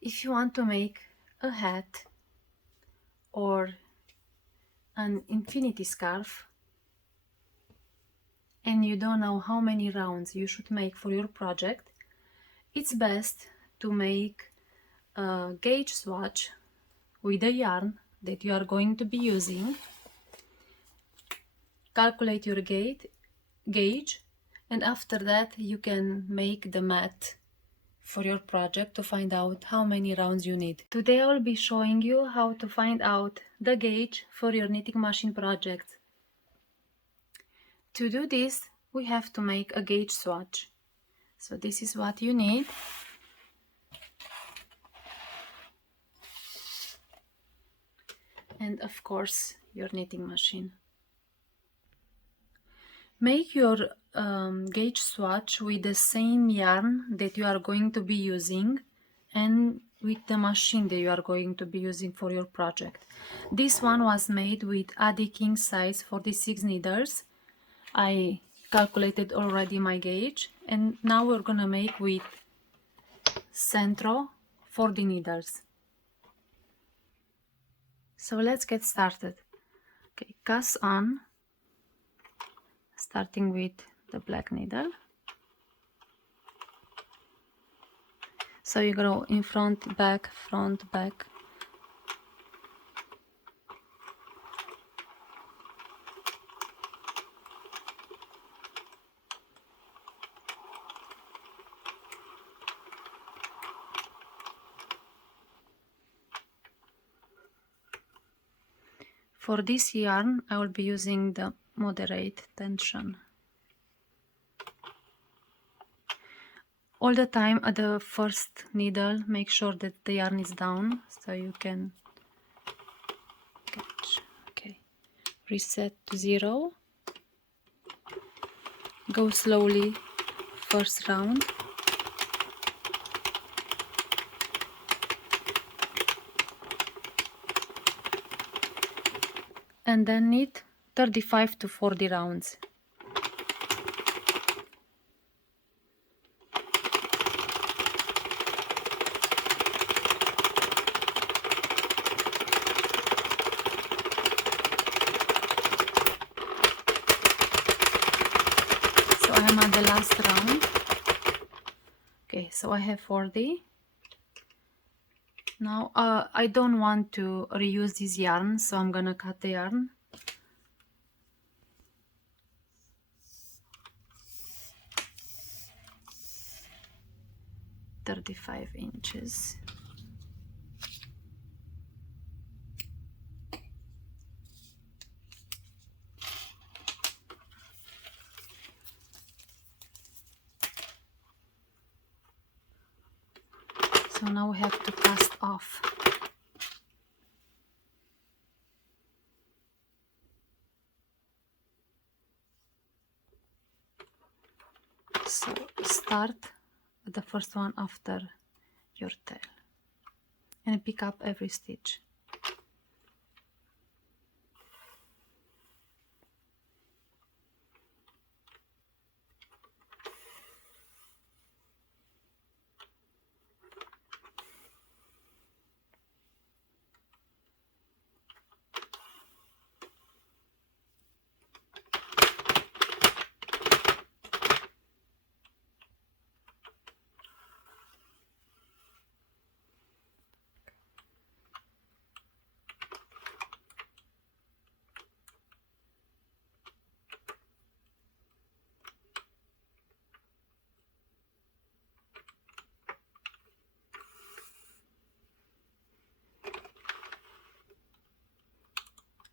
If you want to make a hat or an infinity scarf and you don't know how many rounds you should make for your project, it's best to make a gauge swatch with the yarn that you are going to be using. Calculate your gauge, and after that you can make the mat for your project to find out how many rounds you need. Today I will be showing you how to find out the gauge for your knitting machine project. To do this, we have to make a gauge swatch. So this is what you need. And of course, your knitting machine. Make your gauge swatch with the same yarn that you are going to be using and with the machine that you are going to be using for your project. This one was made with Adi King size 46 needles. I calculated already my gauge, and now we're gonna make with Centro 40 needles. So let's get started. Okay, cast on, starting with the black needle. So you go in front, back, front, back. For this yarn, I will be using the moderate tension. All the time at the first needle, make sure that the yarn is down so you can catch. Okay, reset to 0. Go slowly first round. And then knit 35 to 40 rounds. So I am at the last round. Okay, so I have 40. Now I don't want to reuse this yarn, so I'm gonna cut the yarn. .35 inches. So now we have to cast off. So start with the first one after your tail and pick up every stitch.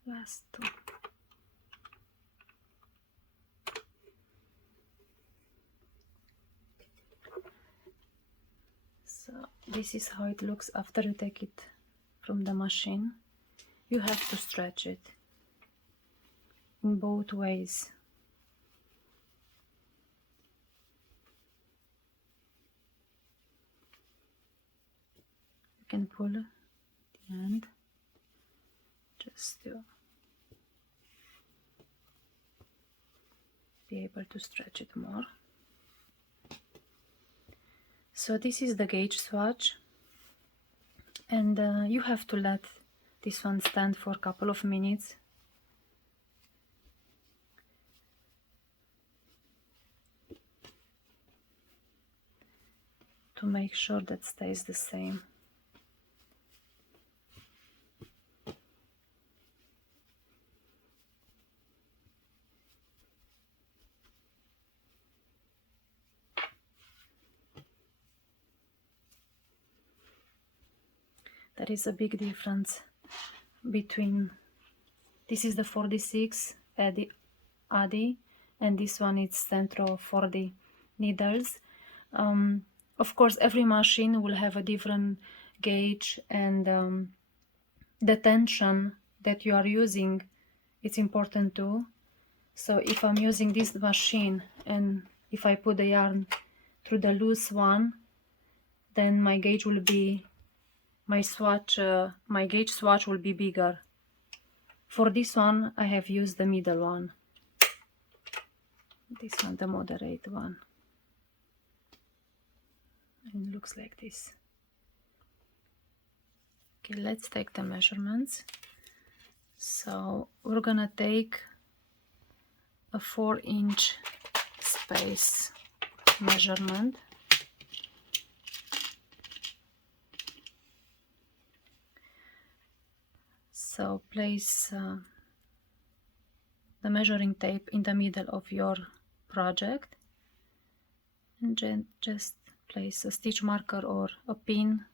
Last two. So this is how it looks after you take it from the machine. You have to stretch it in both ways. You can pull the end just to be able to stretch it more. So this is the gauge swatch. And you have to let this one stand for a couple of minutes. To make sure that stays the same. There is a big difference between, this is the 46 Addy, and this one is Centro 40 needles. Of course, every machine will have a different gauge, and the tension that you are using, it's important too. So if I'm using this machine and if I put the yarn through the loose one, then my gauge will be, my gauge swatch will be bigger. For this one, I have used the middle one. This one, the moderate one. And it looks like this. Okay, let's take the measurements. So we're gonna take a 4-inch space measurement. So place the measuring tape in the middle of your project and just place a stitch marker or a pin.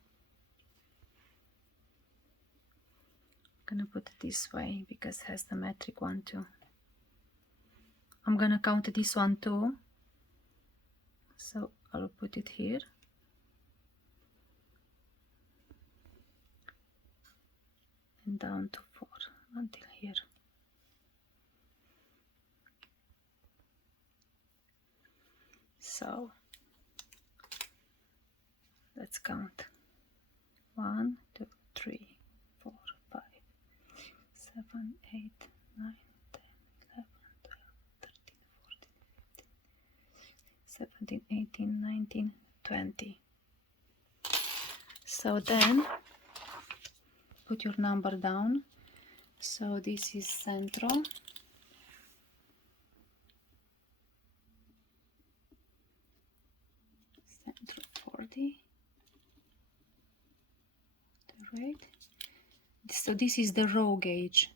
I'm gonna put it this way because it has the metric one too. I'm gonna count this one too, so I'll put it here. And down to 4 until here. So let's count. 1, 2, 3, 4, 5, 7, 8, 9, 10, 11, 12, 13, 14, 15, 17, 18, 19, 20. So then put your number down. So this is Centro. Centro 40. Right. So this is the row gauge,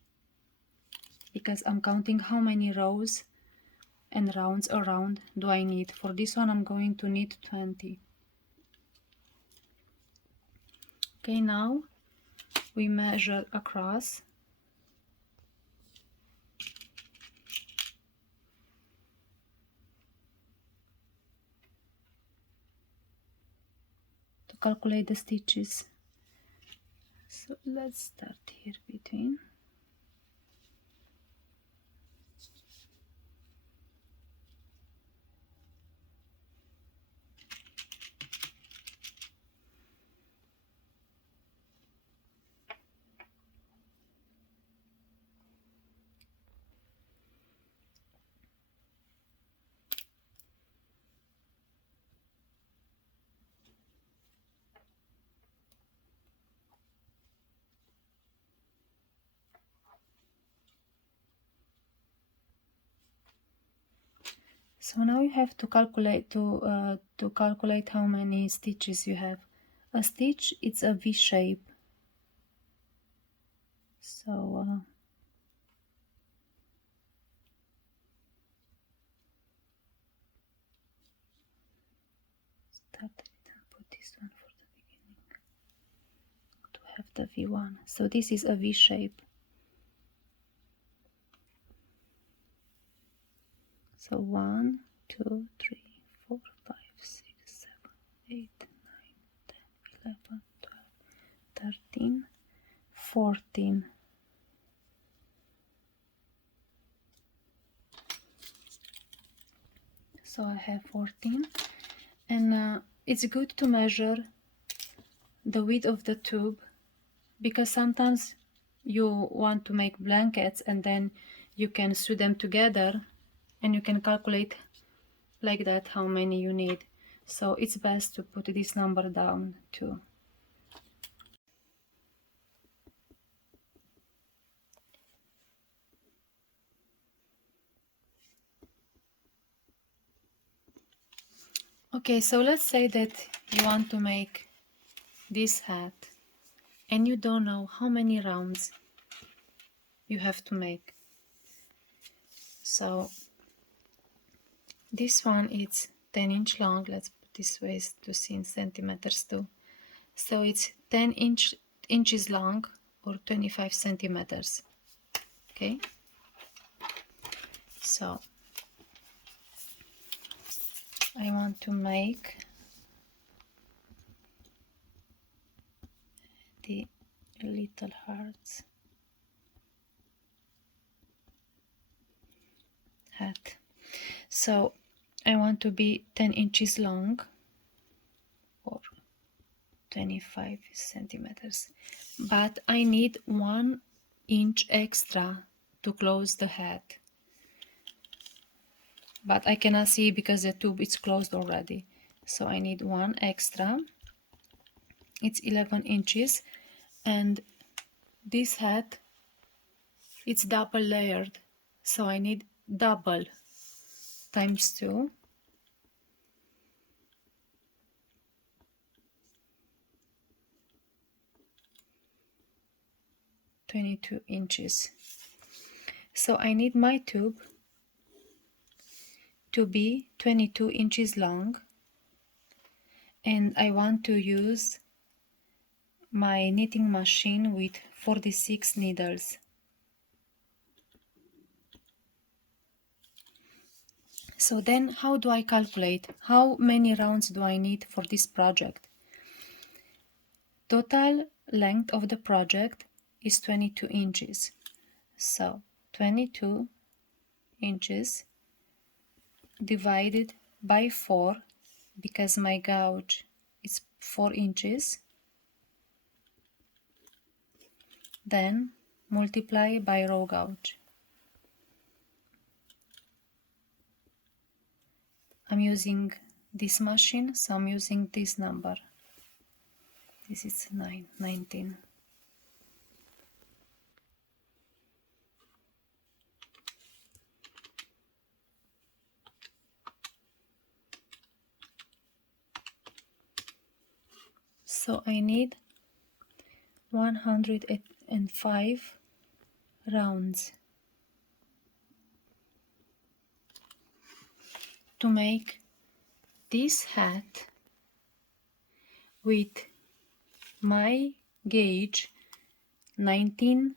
because I'm counting how many rows and rounds around do I need. For this one I'm going to need 20. Okay, now we measure across. To calculate the stitches. So let's start here between. So now you have to calculate calculate how many stitches you have. A stitch, it's a V shape. So start it and put this one for the beginning to have the V1. So this is a V shape. So 1, 2, 3, 4, 5, 6, 7, 8, 9, 10, 11, 12, 13, 14. So I have 14, and it's good to measure the width of the tube, because sometimes you want to make blankets and then you can sew them together and you can calculate like that how many you need. So it's best to put this number down too. Okay, so let's say that you want to make this hat and you don't know how many rounds you have to make. So this one is 10-inch long. Let's put this way to see in centimeters too. So it's 10 inches long or 25 centimeters. Okay, so I want to make the little hearts hat. So I want to be 10 inches long or 25 centimeters, but I need 1 inch extra to close the hat, but I cannot see because the tube is closed already, so I need 1 extra. It's 11 inches, and this hat, it's double layered, so I need double times 2. (22 inches). So I need my tube to be 22 inches long, and I want to use my knitting machine with 46 needles. So then how do I calculate how many rounds do I need for this project? Total length of the project is 22 inches. So 22 inches divided by 4, because my gauge is 4 inches, then multiply by row gauge. I'm using this machine, so I'm using this number. This is 19. So I need 105 rounds to make this hat with my gauge 19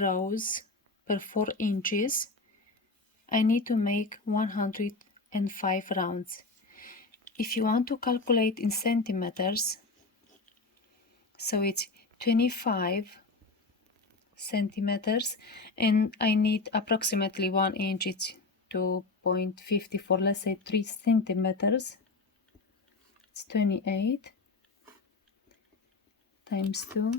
rows per 4 inches. I need to make 105 rounds. If you want to calculate in centimeters, so it's 25 centimeters, and I need approximately 1 inch. It's 2.54, let's say 3 centimeters. It's 28 times 2.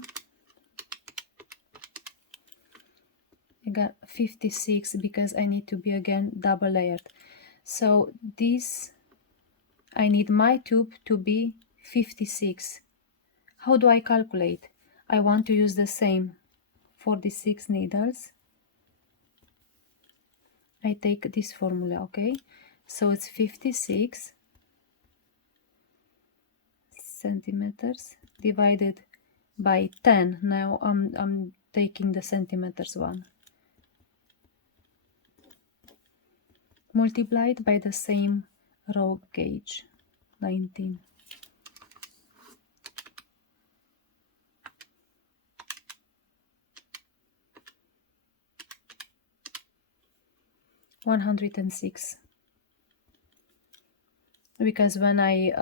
I got 56 because I need to be again double layered. So this, I need my tube to be 56. How do I calculate? I want to use the same 46 needles. I take this formula, okay? So it's 56 centimeters divided by 10. Now I'm taking the centimeters one. Multiplied by the same row gauge, 19. $106, because when I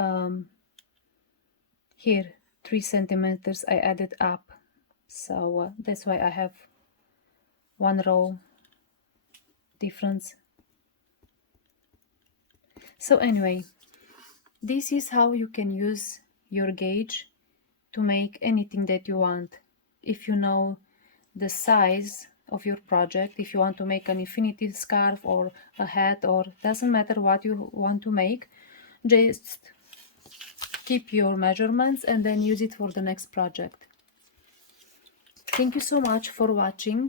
here 3 centimeters I added up, so that's why I have 1 row difference. So anyway, this is how you can use your gauge to make anything that you want. If you know the size of your project, if you want to make an infinity scarf or a hat, or doesn't matter what you want to make, just keep your measurements and then use it for the next project. Thank you so much for watching.